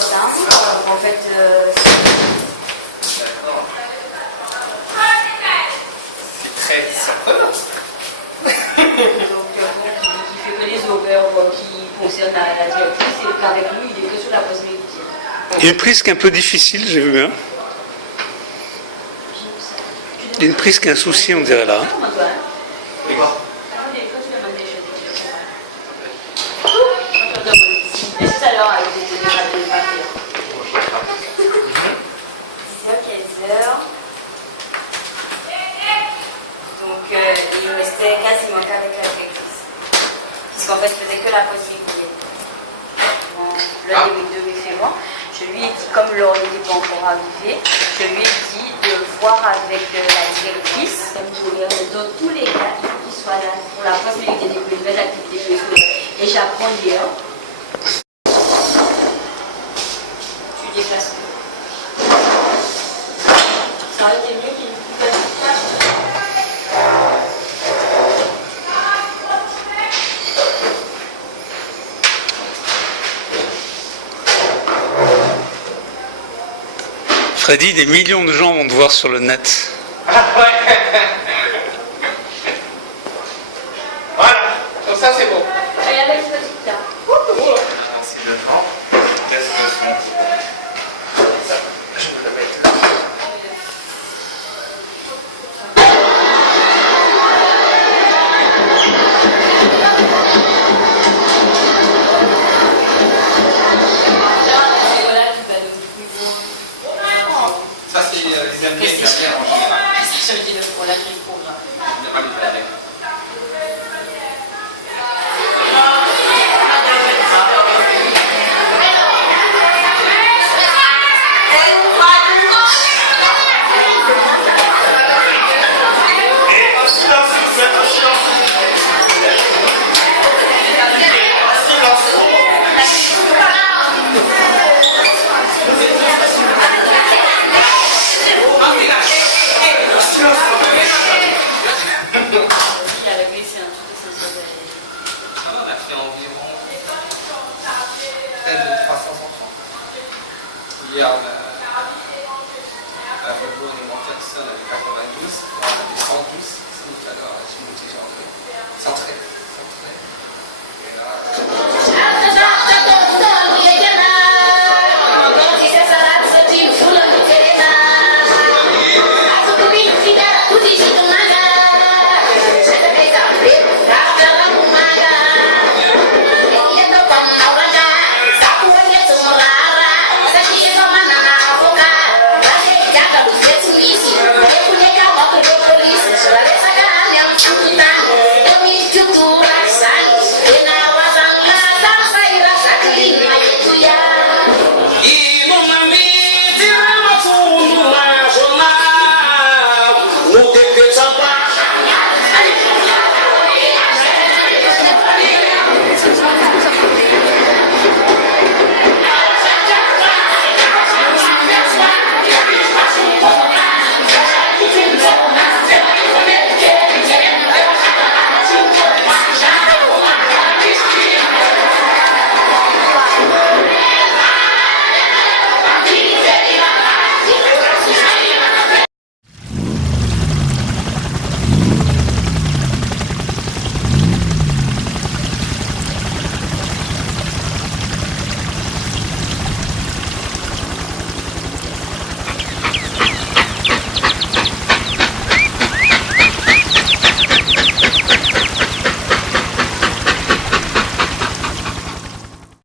simple. En fait, c'est très surprenant. Donc, il fait que les horaires qui concernent la directrice, et qu'avec nous, il est que sur la pause midi. Une prise qui est un peu difficile, j'ai vu. Hein. Une prise qui a un souci, on dirait là. Et quoi? Il restait quasiment qu'avec la directrice. Parce qu'en fait, il faisait que la pause midi. Le début de référent, je lui ai dit, comme l'heure n'était pas encore arrivée, je lui ai dit de voir avec la directrice, comme je vais dans tous les cas, il faut qu'il soit là pour la pause midi des nouvelles activités scolaires. Et j'apprends hier. Tu déplaces tout. Ça aurait été mieux qu'il nous fasse une tâche. Freddy, des millions de gens vont te voir sur le net. Ah ouais. Voilà, comme ça c'est bon. Regardez cette petite là. C'est devant. Laisse 2 secondes. Je vais le mettre là. Ça c'est les amis qui viennent en général. C'est celui qui le pour la grille programme. Hier, la Guadeloupe alimentaire, ça, on avait 92, on avait 112, donc alors, j'ai monté, j'ai entré 113. Et là,